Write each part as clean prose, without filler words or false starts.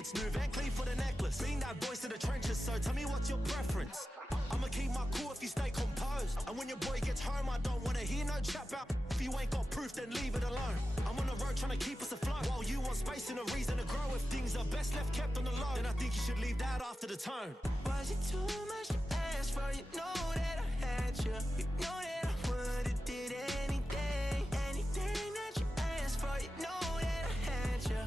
it's new. Van Cleef for the necklace. Being that voice in the trenches, so tell me what's your preference. I'ma keep my cool if you stay composed. And when your boy gets home, I don't wanna hear no chat about. If you ain't got proof, then leave it alone. I'm on the road trying to keep us afloat. While you want space and a reason to grow. If things are best left kept on the low, then I think you should leave that after the tone. Was it too much to ask for? You know that I had you. You know that I would've did anything. Anything that you asked for. You know that I had you. I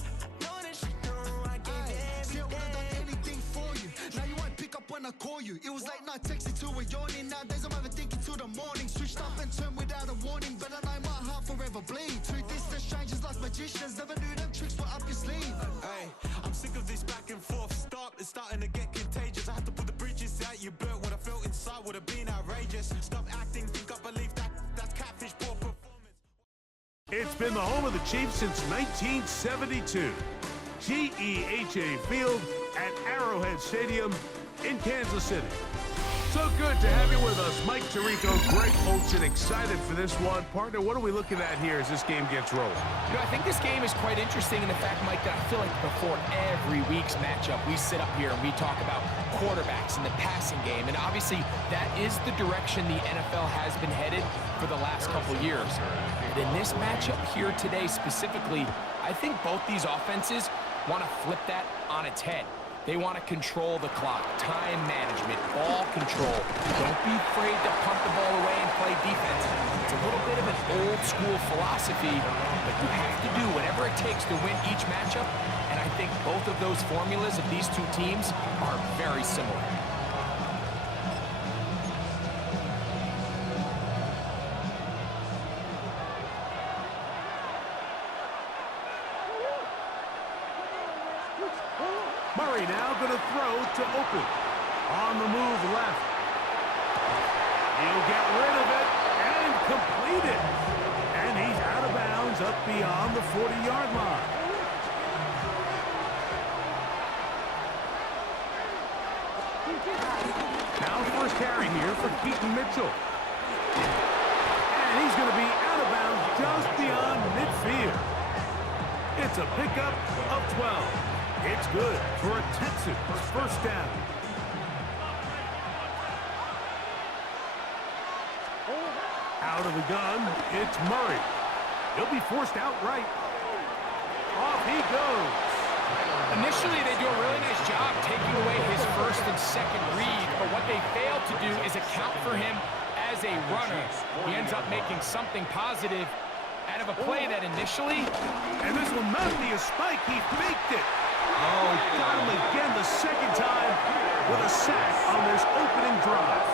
know that you know I gave everything. See, I would've done anything for you. Now you won't pick up when I call you. It was late night texting till we're yawning. Nowadays I'm overthinking till the morning. Switched up and turned without a warning. But I know my heart forever bleeds. Truth is that strangers like magicians. Never knew them tricks were up your sleeve. Hey, I'm sick of this back and forth. Stop, it's starting to get contagious. I have to put the bridges out you built. What I felt inside would have been outrageous. Stop acting, think I believe that. That's catfish, poor performance. It's been the home of the Chiefs since 1972. GEHA Field at Arrowhead Stadium in Kansas City. So good to have you with us. Mike Tirico, Greg Olsen, excited for this one. Partner, what are we looking at here as this game gets rolling? You know, I think this game is quite interesting in the fact, Mike, that I feel like before every week's matchup, we sit up here and we talk about quarterbacks and the passing game. And obviously, that is the direction the NFL has been headed for the last couple years. But in this matchup here today specifically, I think both these offenses want to flip that on its head. They want to control the clock, time management, ball control. Don't be afraid to punt the ball away and play defense. It's a little bit of an old school philosophy, but you have to do whatever it takes to win each matchup. And I think both of those formulas of these two teams are very similar. Murray now going to throw to Oakland. On the move left. He'll get rid of it and complete it. And he's out of bounds up beyond the 40-yard line. Now first carry here for Keaton Mitchell. And he's going to be out of bounds just beyond midfield. It's a pickup of 12. It's good for a Texans first down. Out of the gun, it's Murray. He'll be forced outright. Off he goes. Initially, they do a really nice job taking away his first and second read, but what they fail to do is account for him as a runner. He ends up making something positive out of a play that initially... And this will not be a spike. He faked it. Oh, got him again the second time with a sack on this opening drive.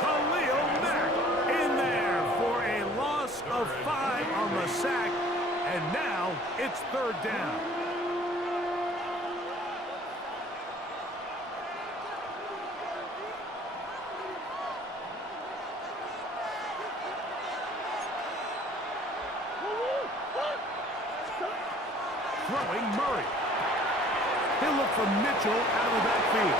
Khalil Mack in there for a loss of 5 on the sack, and now it's third down. Throwing Murray. He'll look for Mitchell out of the backfield.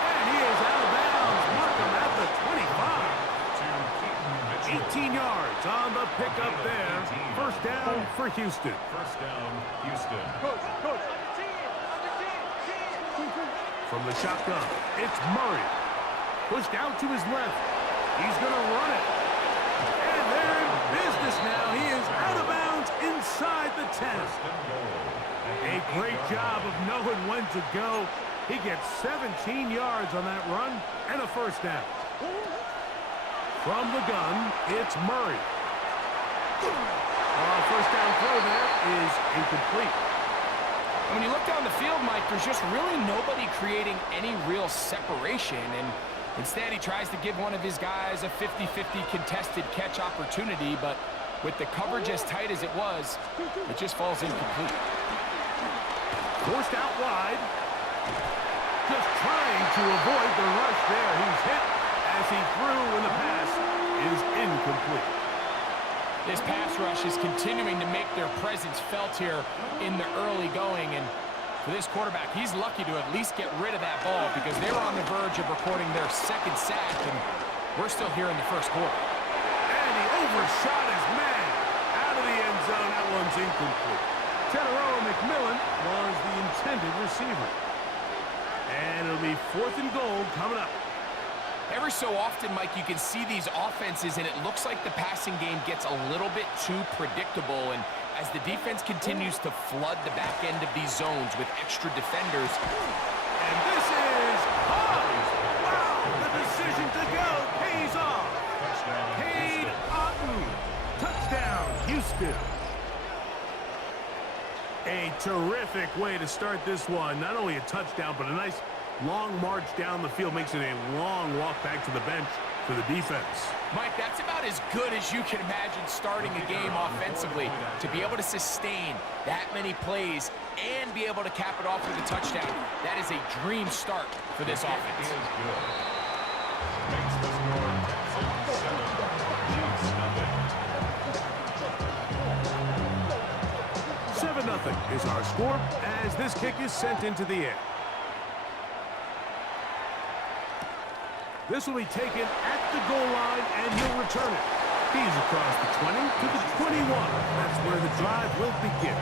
And he is out of bounds. Mark him at the 25. 18 yards on the pickup there. First down for Houston. First down, Houston. From the shotgun, it's Murray. Pushed out to his left. He's going to run it. And they're in business now. He is out of bounds inside the 10. A great job of knowing when to go. He gets 17 yards on that run and a first down. From the gun, it's Murray. First down throw there is incomplete. When you look down the field, Mike, there's just really nobody creating any real separation, and instead he tries to give one of his guys a 50-50 contested catch opportunity, but with the coverage as tight as it was, it just falls incomplete. Forced out wide. Just trying to avoid the rush there. He's hit as he threw when the pass is incomplete. This pass rush is continuing to make their presence felt here in the early going, and for this quarterback, he's lucky to at least get rid of that ball because they were on the verge of recording their second sack, and we're still here in the first quarter. And he overshot his man out of the end zone. That one's incomplete. Teteroa McMillan was the intended receiver. And it'll be 4th and goal coming up. Every so often, Mike, you can see these offenses, and it looks like the passing game gets a little bit too predictable. And as the defense continues to flood the back end of these zones with extra defenders. And this is high. Wow, the decision to go pays off. Cade Otton. Touchdown, Houston. A terrific way to start this one. Not only a touchdown, but a nice long march down the field. Makes it a long walk back to the bench for the defense. Mike, that's about as good as you can imagine starting a game offensively. To be able to sustain that many plays and be able to cap it off with a touchdown, that is a dream start for this offense. Is good. Makes the score 7-0 is our score as this kick is sent into the air. This will be taken at the goal line, and he'll return it. He's across the 20 to the 21. That's where the drive will begin.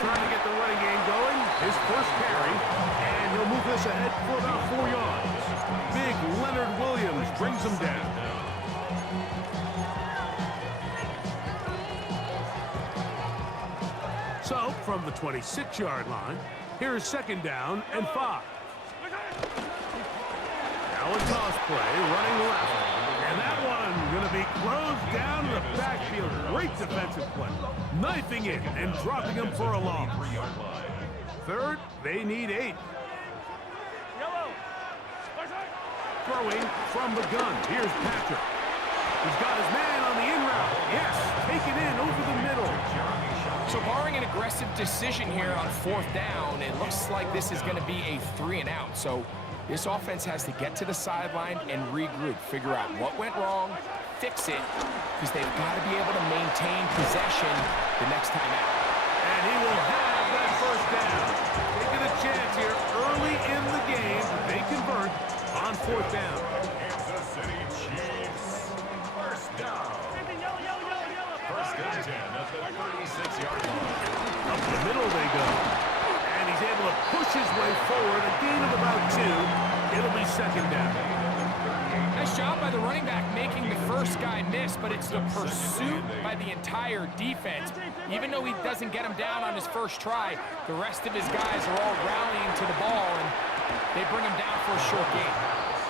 Trying to get the running game going. His first carry, and he'll move this ahead for about 4 yards. Big Leonard Williams brings him down. So, from the 26-yard line, here's 2nd down and 5. Now a toss play, running left. And that one going to be closed down in the backfield. Great defensive play. Knifing it and dropping him for a loss. 3rd, they need 8. Throwing from the gun. Here's Patrick. He's got his man on the in route. Yes, take it in over the middle. So barring an aggressive decision here on 4th down, it looks like this is going to be a 3 and out. So this offense has to get to the sideline and regroup, figure out what went wrong, fix it, because they've got to be able to maintain possession the next time out. And he will have that 1st down. Taking a chance here early in the game. They convert on 4th down. Kansas City Chiefs. 1st down. 1st and 10 at the 36-yard line. Up the middle they go. And he's able to push his way forward. A gain of about 2. It'll be 2nd down. Nice job by the running back making the first guy miss, but it's the pursuit by the entire defense. Even though he doesn't get him down on his first try, the rest of his guys are all rallying to the ball, and they bring him down for a short gain.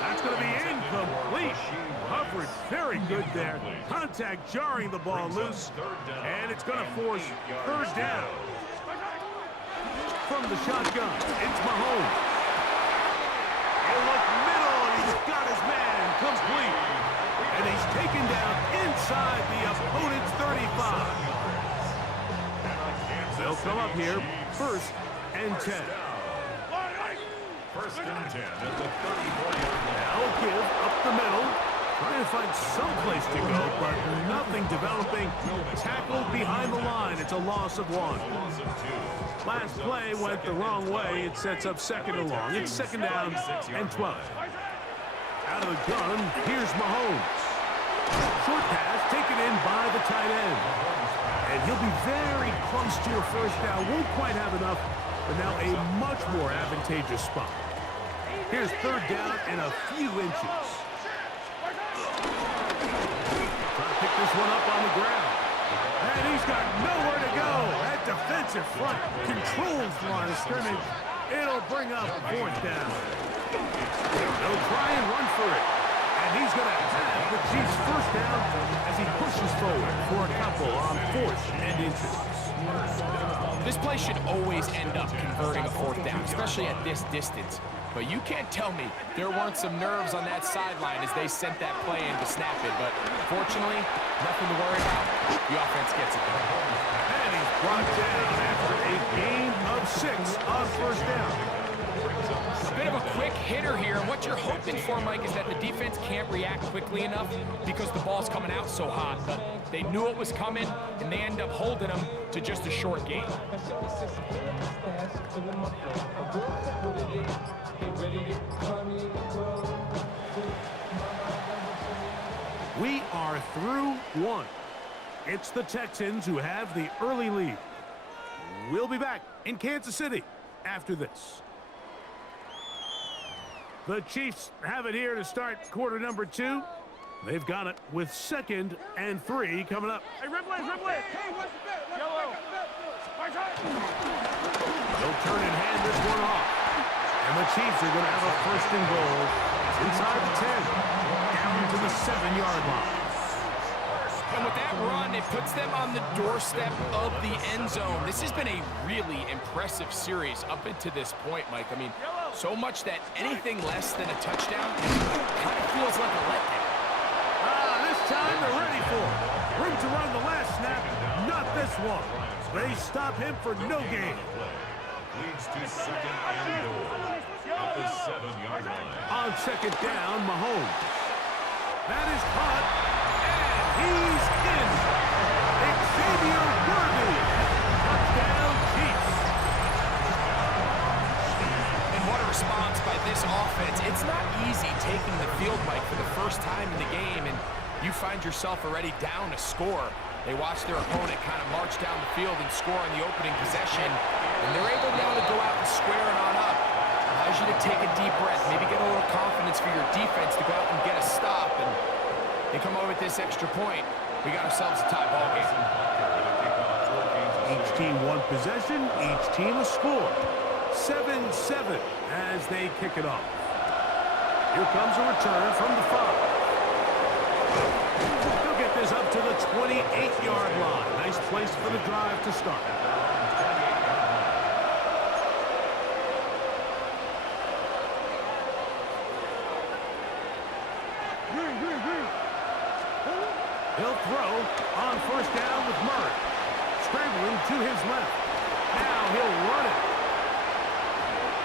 That's going to be incomplete. Coverage very good there. Contact jarring the ball loose, and it's going to force 3rd down. From the shotgun, it's Mahomes. He'll look middle, and he's got his man complete. And he's taken down inside the opponent's 35. They'll come up here, 1st and 10. 1st and 10 at the 34-yard line. Now give up the middle. Trying to find some place to go, but nothing developing. Tackled behind the line. It's a loss of 1. Last play went the wrong way. It sets up 2nd and long. It's 2nd down and 12. Out of the gun, here's Mahomes. Short pass taken in by the tight end. And he'll be very close to a 1st down. Won't quite have enough, but now a much more advantageous spot. Here's 3rd down and a few inches. Trying to pick this one up on the ground. And he's got nowhere to go. That defensive front controls the line of scrimmage. It'll bring up 4th down. They'll try and run for it. And he's going to have the Chiefs' 1st down as he pushes forward for a couple on 4th and inches. This play should always end up converting a 4th down, especially at this distance. But you can't tell me there weren't some nerves on that sideline as they sent that play in to snap it. But fortunately, nothing to worry about. The offense gets it done. And he's brought down after a gain of 6 on 1st down. A bit of a quick hitter here, and what you're hoping for, Mike, is that the defense can't react quickly enough because the ball's coming out so hot, but they knew it was coming, and they end up holding them to just a short game. We are through one. It's the Texans who have the early lead. We'll be back in Kansas City after this. The Chiefs have it here to start quarter number 2. They've got it with 2nd and 3 coming up. Hey, replay. Hey, what's the bet? Yellow. They'll turn and hand this one off. And the Chiefs are going to have a 1st and goal inside the 10, down to the 7-yard line. And with that run, it puts them on the doorstep of the end zone. This has been a really impressive series up until this point, Mike. I mean, so much that anything less than a touchdown kind of feels like a letdown. This time they're ready for it. Room to run the last snap, not this one. They stop him for no gain. Leads to 2nd and goal at the 7-yard line. On 2nd down, Mahomes. That is caught, and he's in. Xavier Worthy. Touchdown, Chiefs. And what a response by this offense. It's not easy taking the field, Mike, for the first time in the game, and you find yourself already down a score. They watch their opponent kind of march down the field and score on the opening possession, and they're able now to go out and square it on up. Allows you to take a deep breath, maybe get a little confidence for your defense to go out and get a stop, and they come over with this extra point. We got ourselves a tie ball game. Each team one possession, each team a score. 7-7 as they kick it off. Here comes a return from the 5. He'll get this up to the 28-yard line. Nice place for the drive to start. He'll throw on 1st down with Murray. Scrambling to his left. Now he'll run it.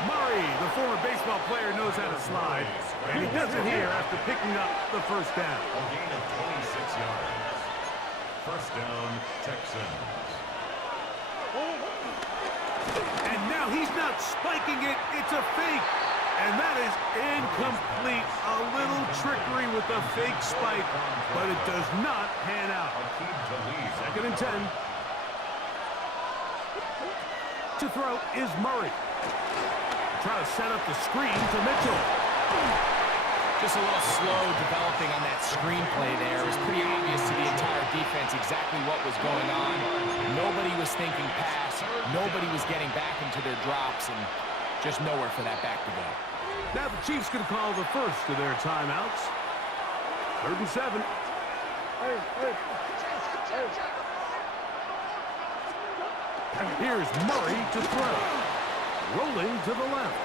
Murray, the former baseball player, knows how to slide. And he does it here after picking up the 1st down. A gain of 26 yards. 1st down, Texans. And now he's not spiking it. It's a fake. And that is incomplete. A little trickery with the fake spike, but it does not pan out. 2nd and 10. To throw is Murray. Try to set up the screen to Mitchell. Just a little slow developing on that screenplay there. It was pretty obvious to the entire defense exactly what was going on. Nobody was thinking pass. Nobody was getting back into their drops, and just nowhere for that back to go. Now the Chiefs going to call the first of their timeouts. 3rd and 7. Here's Murray to throw. Rolling to the left.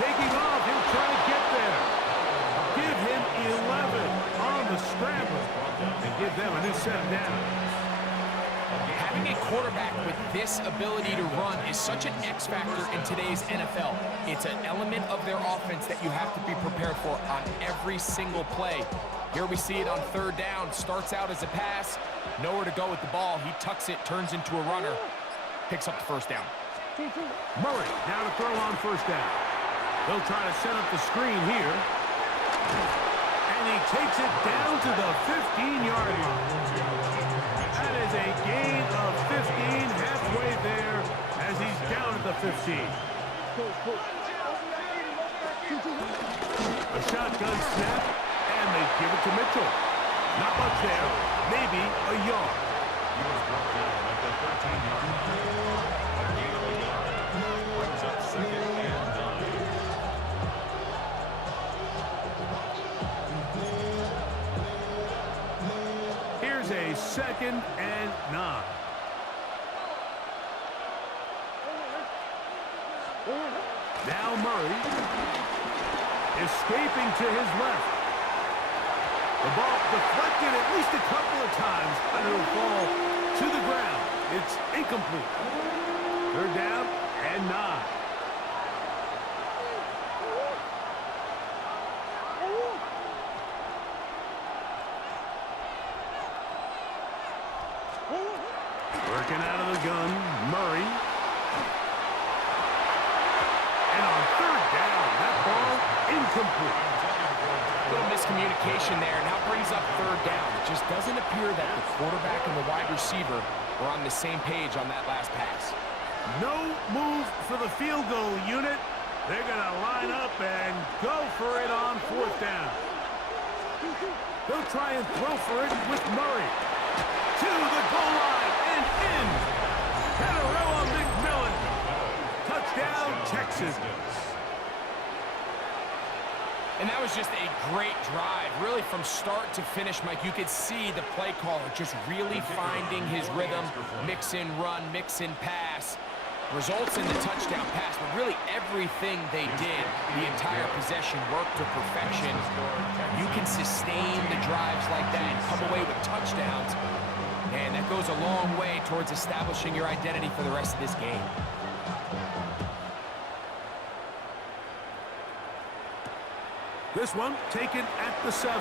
Taking off. He'll try to get there. Give him 11 on the scramble and give them a new set of downs. Having a quarterback with this ability to run is such an X factor in today's NFL. It's an element of their offense that you have to be prepared for on every single play. Here we see it on 3rd down. Starts out as a pass. Nowhere to go with the ball. He tucks it, turns into a runner. Picks up the 1st down. Murray now to throw on 1st down. They'll try to set up the screen here. And he takes it down to the 15-yard line. That is a gain of 15, halfway there as he's down at the 15. A shotgun snap, and they give it to Mitchell. Not much there, maybe a yard. He was brought down at the 13-yard line. A gain of a yard. Brings up 2nd and 9. Here's a 2nd and 9. Now Murray escaping to his left. The ball deflected at least a couple of times, and it'll fall to the ground. It's incomplete. 3rd down and 9. Working out of the gun, Murray. And on third down, that ball incomplete. Little miscommunication there. Now brings up third down. It just doesn't appear that the quarterback and the wide receiver were on the same page on that last pass. No move for the field goal unit. They're going to line up and go for it on fourth down. They'll try and throw for it with Murray. To the goal line and in. Canaroa McMillan. Touchdown, Texas. And that was just a great drive. Really, from start to finish, Mike, you could see the play caller just really finding his rhythm. Mix in run, mix in pass. Results in the touchdown pass, but really everything they did, the entire possession worked to perfection. You can sustain the drives like that and come away with touchdowns. And that goes a long way towards establishing your identity for the rest of this game. This one taken at the 7.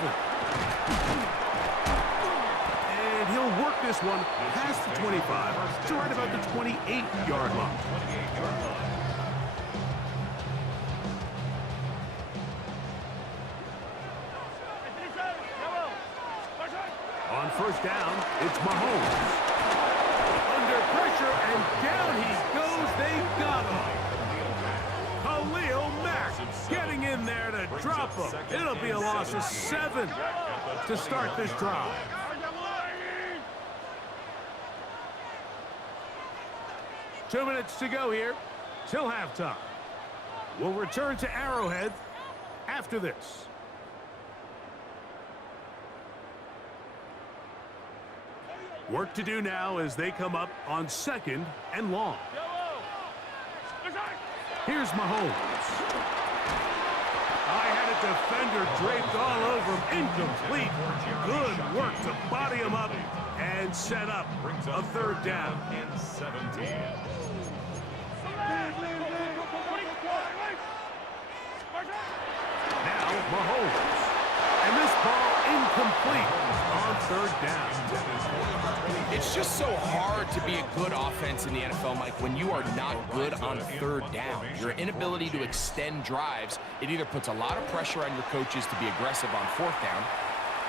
And he'll work this one past the 25 to right about the 28-yard line. On first down, it's Mahomes. Under pressure, and down he goes. They got him. Khalil Mack getting in there to drop him. It'll be a loss of 7 to start this drive. Two minutes to go here till halftime. We'll return to Arrowhead after this. Work to do now as they come up on 2nd and long. Here's Mahomes. I had a defender draped all over him. Incomplete. Good work to body him up and set up a third down. And 17. Now Mahomes. And this ball incomplete on third down. It's just so hard to be a good offense in the NFL, Mike, when you are not good on third down. Your inability to extend drives, it either puts a lot of pressure on your coaches to be aggressive on fourth down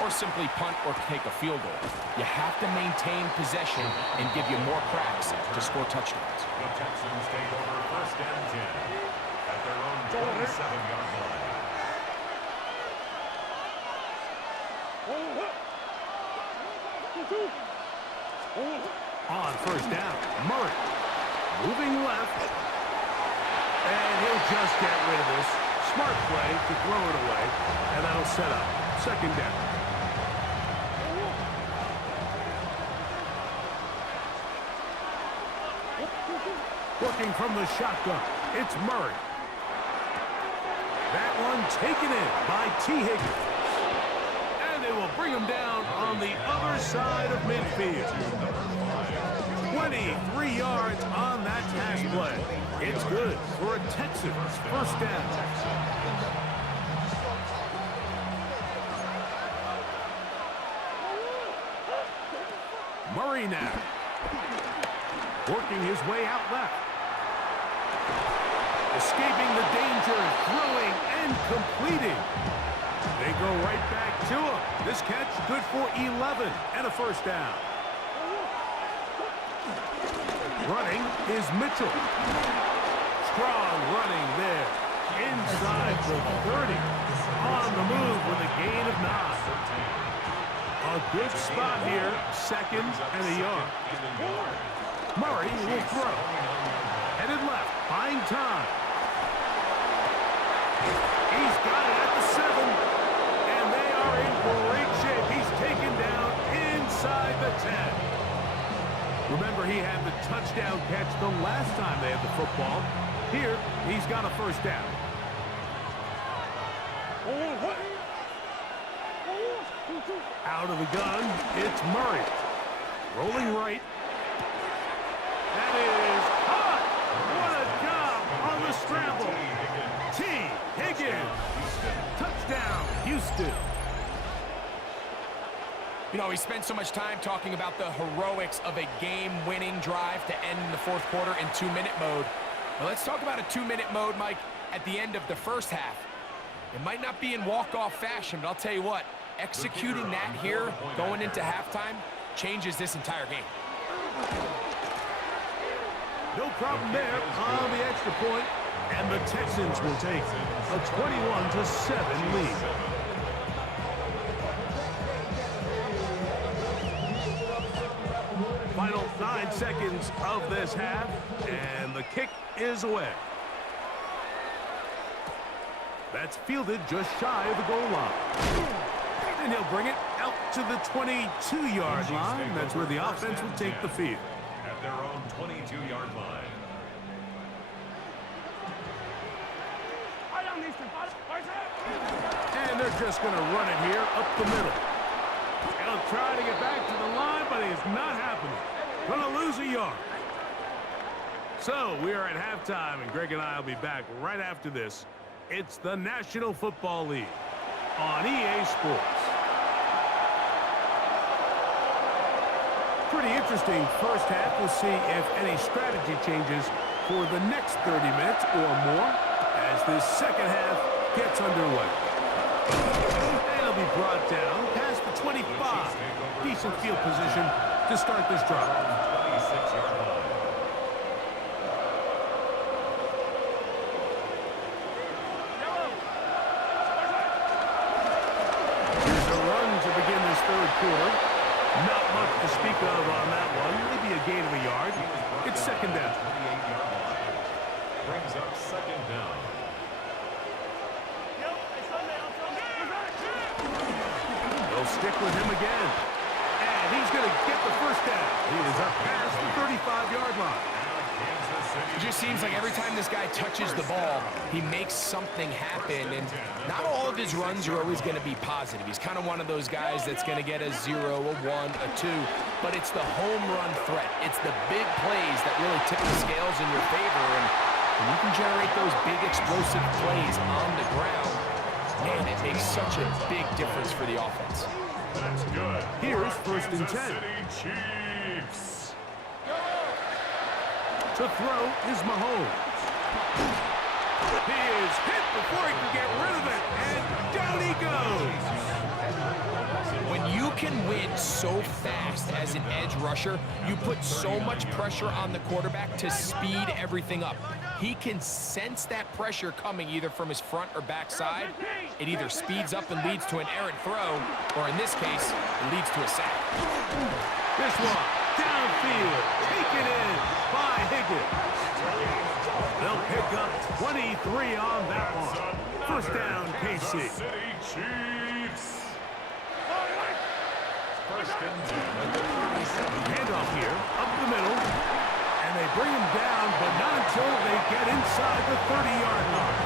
or simply punt or take a field goal. You have to maintain possession and give you more cracks to score touchdowns. The Texans take over first and 10 at their own 27-yard line. On first down, Murray moving left, and he'll just get rid of this. Smart play to throw it away, and that'll set up second down. Working from the shotgun, it's Murray. That one taken in by T. Higgins. And they will bring him down on the other side of midfield. 23 yards on that pass play. It's good for a Texans first down. Murray now. Working his way out left. Escaping the danger, throwing and completing. They go right back to him. This catch good for 11 and a first down. Running is Mitchell. Strong running there. Inside the 30. On the move with a gain of 9. A good spot here. 2nd and a yard. Murray will throw. Headed left. Buying time. He's got it at the 7. And they are in great shape. He's taken down inside the 10. Remember, he had the touchdown catch the last time they had the football. Here, he's got a first down. Out of the gun, it's Murray. Rolling right. That is caught. What a job on the scramble. T. Higgins. Touchdown, Houston. You know, we spent so much time talking about the heroics of a game-winning drive to end in the fourth quarter in 2-minute mode. Well, let's talk about a 2-minute mode, Mike, at the end of the first half. It might not be in walk-off fashion, but I'll tell you what, executing that here going into halftime changes this entire game. No problem there on the extra point, and the Texans will take a 21-7 lead. Final 9 seconds of this half, and the kick is away. That's fielded just shy of the goal line. And he'll bring it out to the 22-yard line. That's where the offense will take the field. At their own 22-yard line. And they're just going to run it here up the middle. He'll try to get back to the line, but it's not happening. Going to lose a yard. So we are at halftime, and Greg and I will be back right after this. It's the National Football League on EA Sports. Pretty interesting first half. We'll see if any strategy changes for the next 30 minutes or more as this second half gets underway. And it'll be brought down past the 25. Decent field position to start this drive. 26-yard line. Here's a run to begin this third quarter. Not much to speak of on that one. Maybe a gain of a yard. It's second down. 28-yard line. Brings up second down. They'll stick with him again. And he's going to get the first down. He is up past the 35-yard line. It just seems like every time this guy touches the ball, he makes something happen, and not all of his runs are always going to be positive. He's kind of one of those guys that's going to get a 0, a 1, a 2, but it's the home run threat. It's the big plays that really tip the scales in your favor, and when you can generate those big explosive plays on the ground, man, it makes such a big difference for the offense. That's good. Here's first and 10. Kansas City Chiefs. To throw is Mahomes. He is hit before he can get rid of it, and down he goes. When you can win so fast as an edge rusher, you put so much pressure on the quarterback to speed everything up. He can sense that pressure coming either from his front or back side. It either speeds up and leads to an errant throw, or in this case, it leads to a sack. This one, downfield, taken in by Higgins. They'll pick up 23 on that one. First down, KC. Kansas City Chiefs. First and 10 at the 37. Handoff here, up the middle. And they bring him down, but not until they get inside the 30-yard line.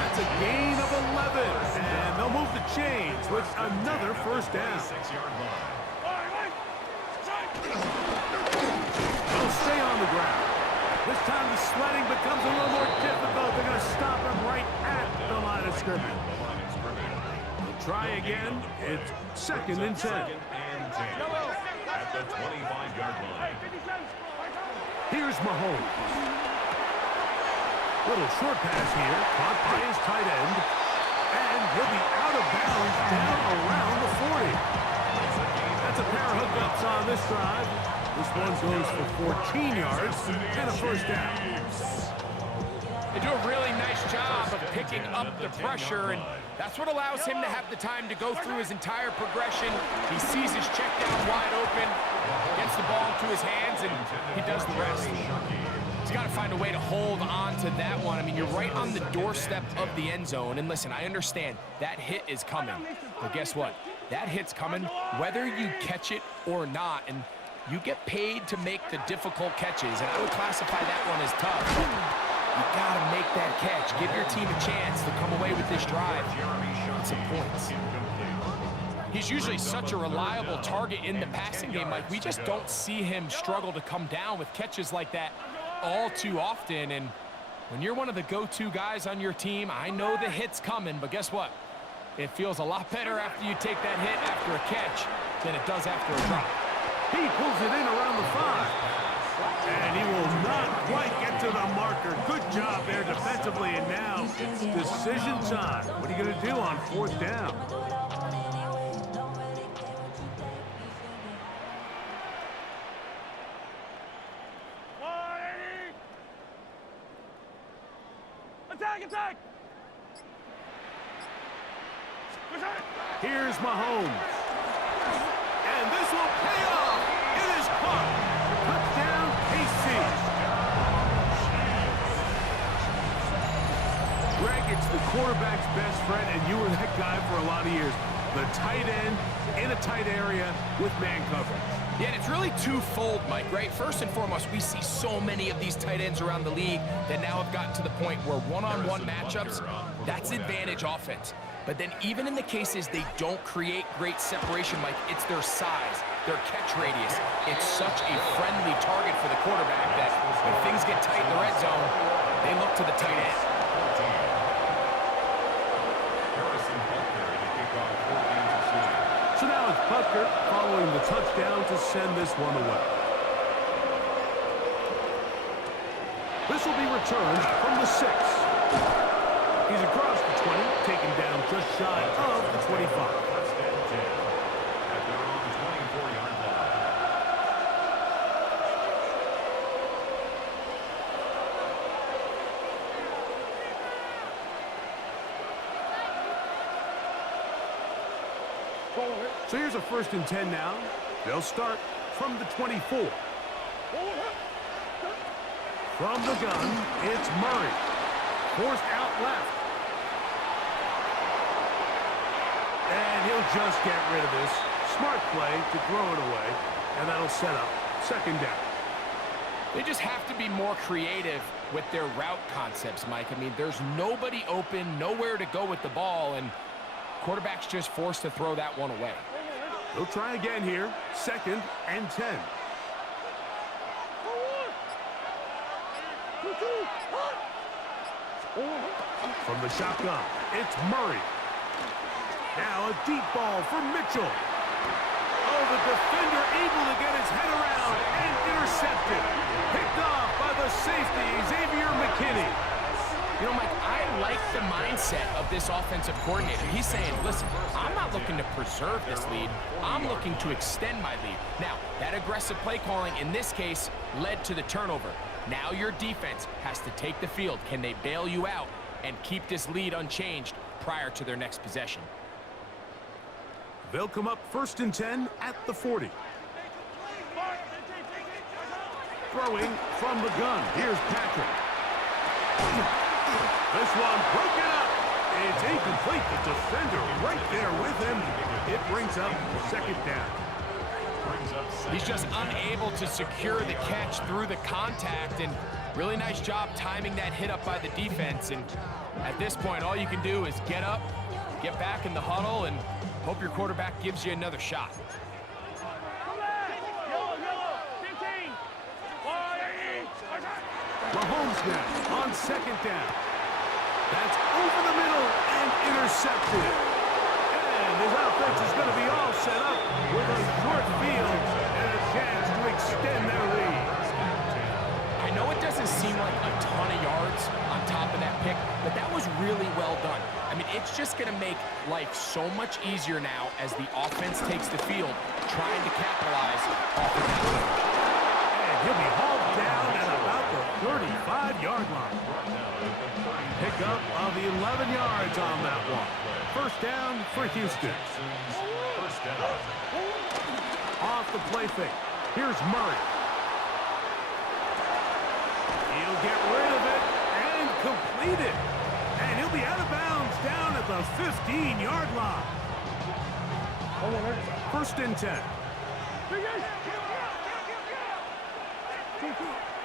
That's a gain of 11. And they'll move the chains with another first down. 6-yard line. They'll stay on the ground. This time the sledding becomes a little more difficult. They're going to stop him right at the line of scrimmage. They'll try again. It's second and 10. Second and 10 at the 25-yard line. Here's Mahomes. Little short pass here, caught by his tight end. And he'll be out of bounds down around the 40. That's a pair of hookups on this drive. This one goes for 14 yards and a first down. They do a really nice job of picking up the pressure, and that's what allows him to have the time to go through his entire progression. He sees his check down wide open, gets the ball into his hands, and he does the rest. He's got to find a way to hold on to that one. I mean, you're right on the doorstep of the end zone, and listen, I understand that hit is coming, but guess what? That hit's coming whether you catch it or not, and you get paid to make the difficult catches, and I would classify that one as tough. You got to make that catch. Give your team a chance to come away with this drive. Get some points. He's usually such a reliable target in the passing game. Like, we just don't see him struggle to come down with catches like that all too often. And when you're one of the go-to guys on your team, I know the hit's coming, but guess what? It feels a lot better after you take that hit after a catch than it does after a drop. He pulls it in around the 5. And he will not quite get to the marker. Good job there defensively, and now it's decision time. What are you going to do on 4th down? Attack! Here's Mahomes. And this will pay off. It is caught. Touchdown, KC. Greg, it's the quarterback's best friend, and you were that guy for a lot of years. The tight end in a tight area with man coverage. Yeah, and it's really twofold, Mike, right? First and foremost, we see so many of these tight ends around the league that now have gotten to the point where one-on-one matchups, that's advantage offense. But then even in the cases they don't create great separation, Mike, it's their size, their catch radius. It's such a friendly target for the quarterback that when things get tight in the red zone, they look to the tight end. So now it's Butker following the touchdown to send this one away. This will be returned from the 6. He's across the 20, taken down just shy of the 25. So here's a 1st and 10 now. They'll start from the 24. From the gun, it's Murray. Forced out left. And he'll just get rid of this. Smart play to throw it away. And that'll set up 2nd down. They just have to be more creative with their route concepts, Mike. I mean, there's nobody open, nowhere to go with the ball, and quarterback's just forced to throw that one away. They'll try again here. 2nd and 10. From the shotgun, it's Murray. Now a deep ball for Mitchell. Oh, the defender able to get his head around and intercepted. Picked off by the safety, Xavier McKinney. You know, Mike, I like the mindset of this offensive coordinator. He's saying, listen, I'm not looking to preserve this lead. I'm looking to extend my lead. Now, that aggressive play calling in this case led to the turnover. Now your defense has to take the field. Can they bail you out and keep this lead unchanged prior to their next possession? They'll come up 1st and 10 at the 40. Throwing from the gun. Here's Patrick. This one broken up. It's incomplete. The defender right there with him. It brings up 2nd down. He's just unable to secure the catch through the contact, and really nice job timing that hit up by the defense. And at this point, all you can do is get up, get back in the huddle, and hope your quarterback gives you another shot. Mahomes now on 2nd down. That's over the middle and intercepted. And his offense is going to be all set up with a short field and a chance to extend their lead. I know it doesn't seem like a ton of yards on top of that pick, but that was really well done. I mean, it's just going to make life so much easier now as the offense takes the field, trying to capitalize off of that. And he'll be hauled down at about the 35-yard line. Pickup of 11 yards on that one. 1st down for Houston. Off the play fake. Here's Murray. He'll get rid of it and complete it. And he'll be out of bounds down at the 15-yard line. 1st and 10.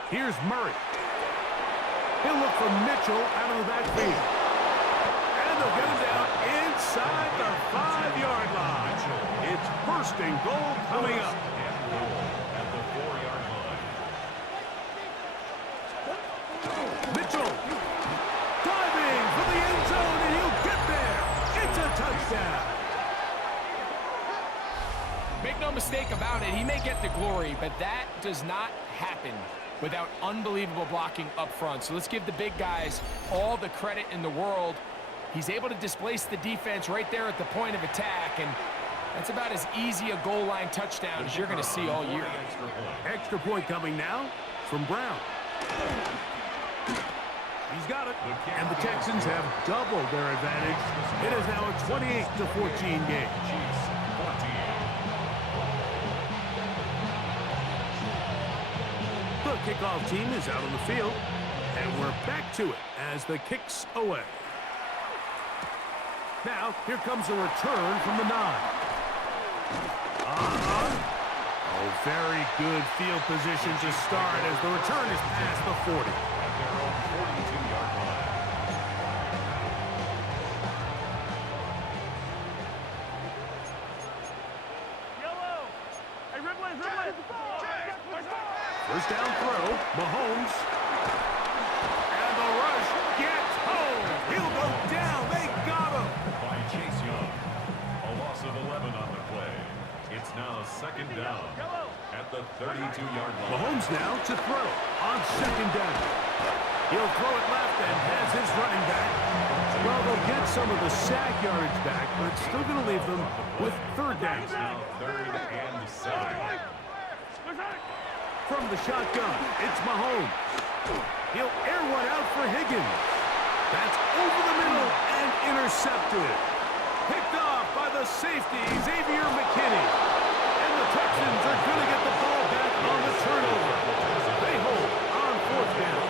Here's Murray. He'll look for Mitchell out of the backfield. And they'll get him down inside the 5-yard line. It's 1st and goal coming up. Mitchell diving for the end zone, and he'll get there. It's a touchdown. touchdown. Make no mistake about it, he may get the glory, but that does not happen without unbelievable blocking up front. So let's give the big guys all the credit in the world. He's able to displace the defense right there at the point of attack, and that's about as easy a goal line touchdown as you're going to see all year. Extra point coming now from Brown. He's got it. And the Texans have doubled their advantage. It is now a 28-14 game. The kickoff team is out on the field, and we're back to it as the kick's away. Now, here comes a return from the 9. Oh, very good field position to start as the return is past the 40. At their own 42-yard line. Yellow. Hey, Ripley's. First down throw, Mahomes. And the rush gets home. He'll go down. They got him. By Chase Young. A loss of 11 on the play. It's now second down at the 32-yard line. Mahomes now to throw on second down. He'll throw it left and has his running back. Well, they'll get some of the sack yardage back, but it's still going to leave them with third down. It's now 3rd and 7. From the shotgun, it's Mahomes. He'll air one out for Higgins. That's over the middle and intercepted. Picked off by the safety, Xavier McKinney. And the Texans are going to get the ball back on the turnover. They hold on 4th down.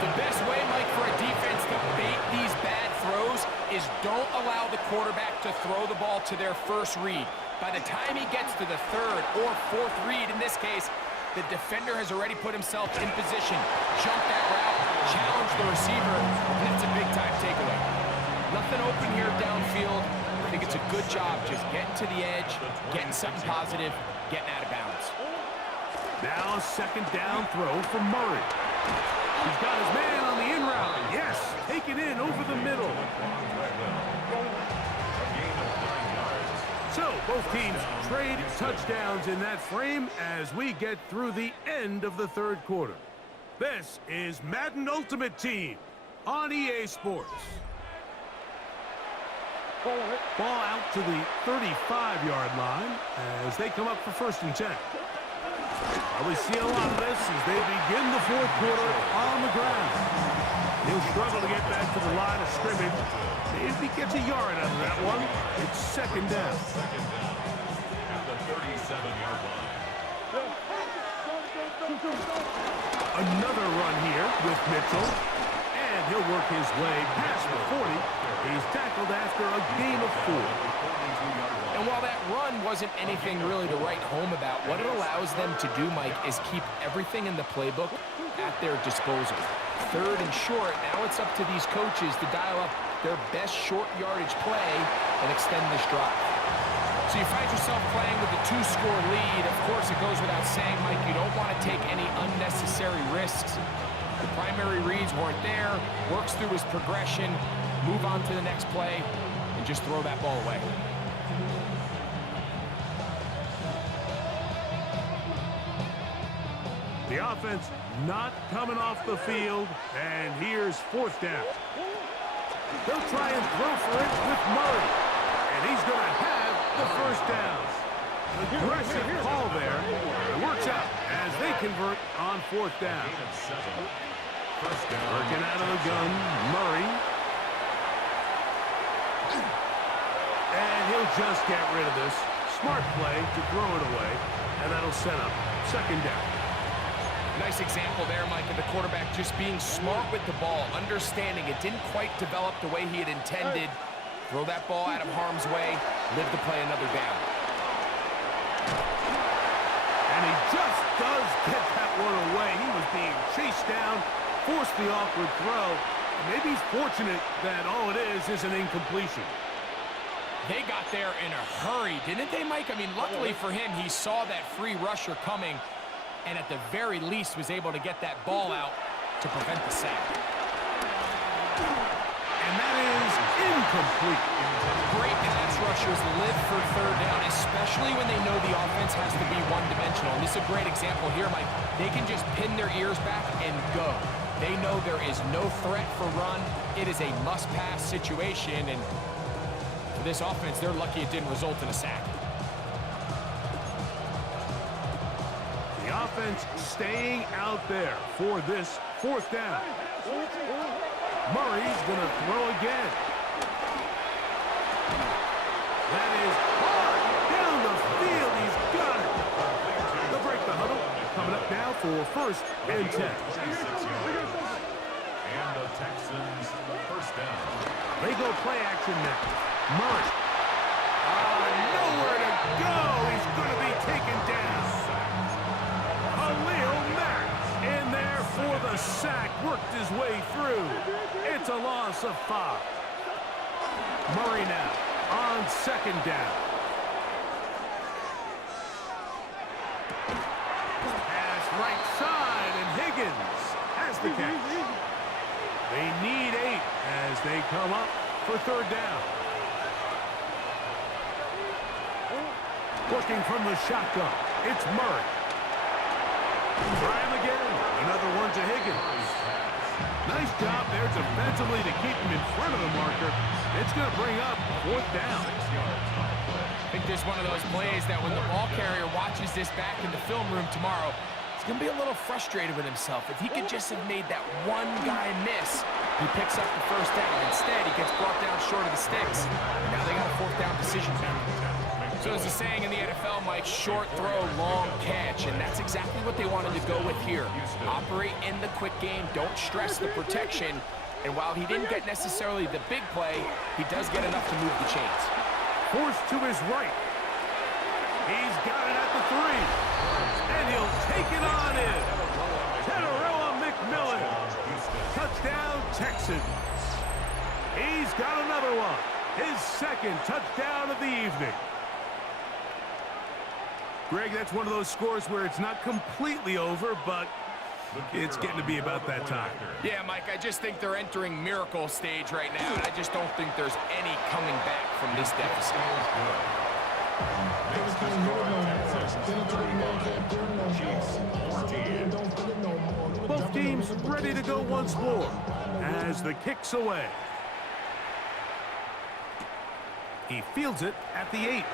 The best way, Mike, for a defense to bait these bad throws is don't allow the quarterback to throw the ball to their first read. By the time he gets to the 3rd or 4th read, in this case, the defender has already put himself in position, jumped that route, challenged the receiver, and that's a big-time takeaway. Nothing open here downfield. I think it's a good job just getting to the edge, getting something positive, getting out of bounds. Now a second down throw from Murray. He's got his man on the in route. Yes, take it in over the middle. So both teams trade touchdowns in that frame as we get through the end of the 3rd quarter. This is Madden Ultimate Team on EA Sports. Ball out to the 35-yard line as they come up for 1st and 10. Probably see a lot of this as they begin the 4th quarter on the ground. He'll struggle to get back to the line of scrimmage. Maybe gets a yard out of that one. It's second down. At the 37-yard line. Another run here with Mitchell. And he'll work his way past the 40. He's tackled after a gain of 4. And while that run wasn't anything really to write home about, what it allows them to do, Mike, is keep everything in the playbook at their disposal. 3rd and short, now it's up to these coaches to dial up their best short yardage play and extend this drive. So you find yourself playing with a 2-score lead. Of course, it goes without saying, Mike, you don't want to take any unnecessary risks. The primary reads weren't there, works through his progression, move on to the next play, and just throw that ball away. The offense not coming off the field, and here's 4th down. They'll try and throw for it with Murray, and he's going to have the 1st down. Aggressive call there. It works out as they convert on 4th down. Working out of the gun, Murray. And he'll just get rid of this. Smart play to throw it away, and that'll set up second down. Nice example there, Mike, of the quarterback just being smart with the ball, understanding it didn't quite develop the way he had intended. Throw that ball out of harm's way, live to play another down. And he just does get that one away. He was being chased down, forced the awkward throw. Maybe he's fortunate that all it is an incompletion. They got there in a hurry, didn't they, Mike? I mean, luckily for him, he saw that free rusher coming, and at the very least was able to get that ball out to prevent the sack. And that is incomplete. Great pass rushers live for third down, especially when they know the offense has to be one-dimensional. And this is a great example here, Mike. They can just pin their ears back and go. They know there is no threat for run. It is a must-pass situation, and for this offense, they're lucky it didn't result in a sack. The offense staying out there for this fourth down. Murray's going to throw again. That is hard down the field. He's got it. They'll break the huddle. Coming up now for 1st and 10. And the Texans first down. They go play action next. Murray. Nowhere to go. He's going to be taken down. Khalil Mack in there for the sack. Worked his way through. It's a loss of 5. Murray now on 2nd down. Pass right side, and Higgins has the catch. They need 8 as they come up for 3rd down. Working from the shotgun, it's Murray. Try him again. Another one to Higgins. Nice job there defensively to keep him in front of the marker. It's going to bring up 4th down. I think there's one of those plays that when the ball carrier watches this back in the film room tomorrow, he's going to be a little frustrated with himself. If he could just have made that one guy miss, he picks up the 1st down. Instead, he gets brought down short of the sticks. Now they got a 4th down decision now. So as the saying in the NFL, Mike, short throw, long catch, and that's exactly what they wanted to go with here. Operate in the quick game, don't stress the protection, and while he didn't get necessarily the big play, he does get enough to move the chains. Forced to his right. He's got it at the 3, and he'll take it on in. Teteroa McMillan. Touchdown, Texans. He's got another one. His 2nd touchdown of the evening. Greg, that's one of those scores where it's not completely over, but it's getting to be about that time. Yeah, Mike, I just think they're entering miracle stage right now, and I just don't think there's any coming back from this deficit. Both teams ready to go once more as the kick's away. He fields it at the 8.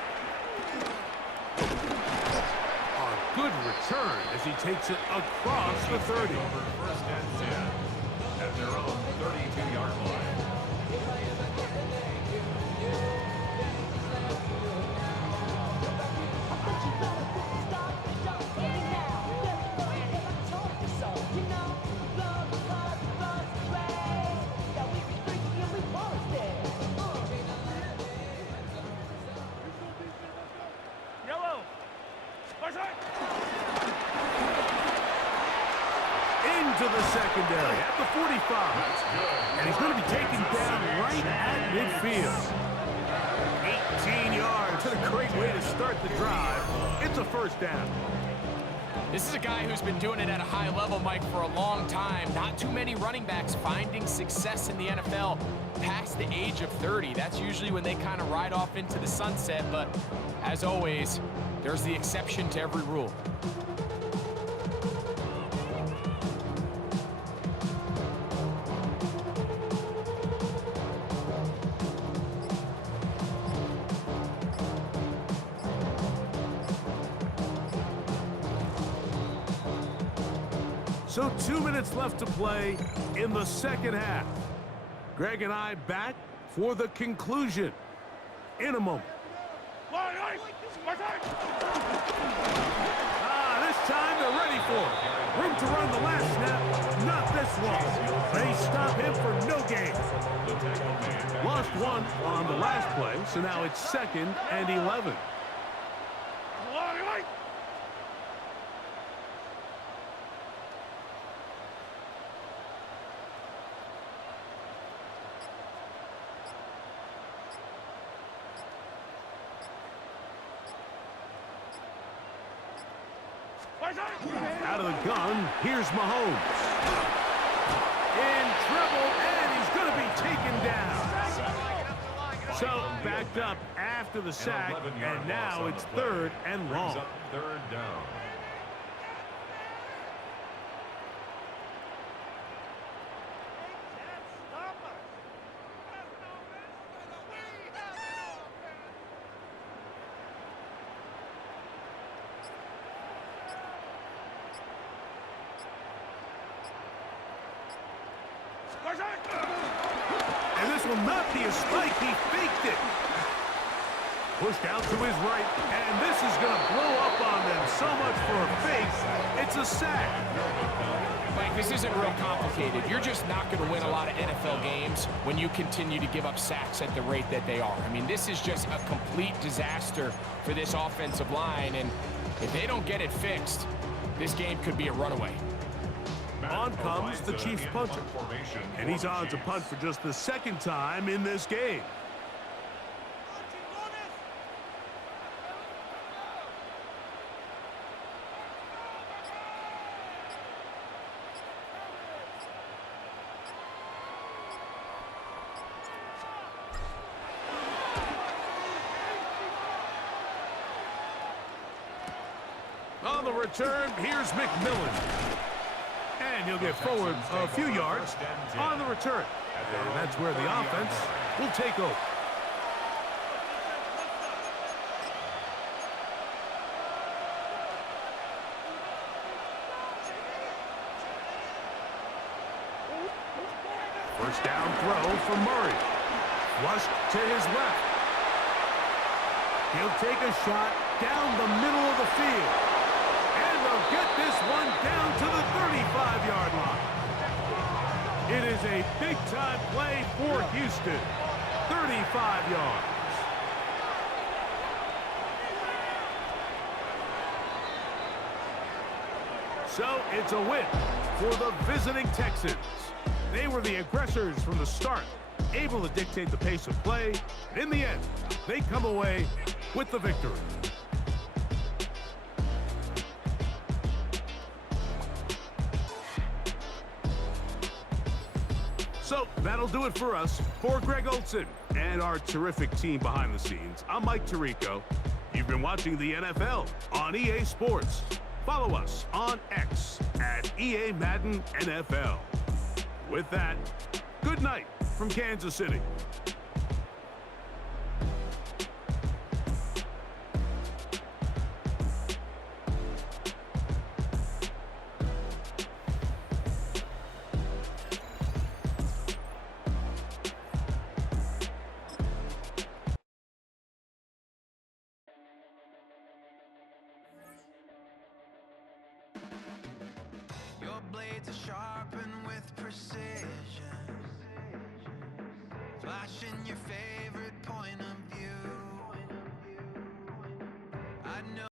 Good return as he takes it across the 30. 1st and 10 at their own 32-yard line. Yellow. Into the secondary at the 45. And he's going to be taken down right at midfield. 18 yards. What a great way to start the drive. It's a 1st down. This is a guy who's been doing it at a high level, Mike, for a long time. Not too many running backs finding success in the NFL past the age of 30. That's usually when they kind of ride off into the sunset, but as always, there's the exception to every rule. So 2 minutes left to play in the 2nd half. Greg and I back for the conclusion in a moment. This time they're ready for it. Room to run the last snap, not this one. They stop him for no gain. Lost 1 on the last play, so now it's 2nd and 11. Out of the gun, here's Mahomes. In trouble, and he's going to be taken down. line. So backed up after the sack, and now it's 3rd and long. Brings up 3rd down. And this will not be a spike. He faked it. Pushed out to his right, and this is going to blow up on them. So much for a fake. It's a sack. Mike, this isn't real complicated. You're just not going to win a lot of NFL games when you continue to give up sacks at the rate that they are. I mean, this is just a complete disaster for this offensive line, and if they don't get it fixed, this game could be a runaway. On comes the Chiefs punter, and he's on to punt for just the 2nd time in this game. On the return, here's McMillan. And he'll get forward a few yards on the return. And that's where the offense will take over. First down throw for Murray. Flushed to his left. He'll take a shot down the middle of the field. And they'll get this one down to the 35-yard line. It is a big-time play for Houston. 35 yards. So it's a win for the visiting Texans. They were the aggressors from the start, able to dictate the pace of play. And in the end, they come away with the victory. So that'll do it for us. For Greg Olson and our terrific team behind the scenes, I'm Mike Tirico. You've been watching the NFL on EA Sports. Follow us on X at EA Madden NFL. With that, good night from Kansas City. Your blades are sharpened with precision, flash in your face.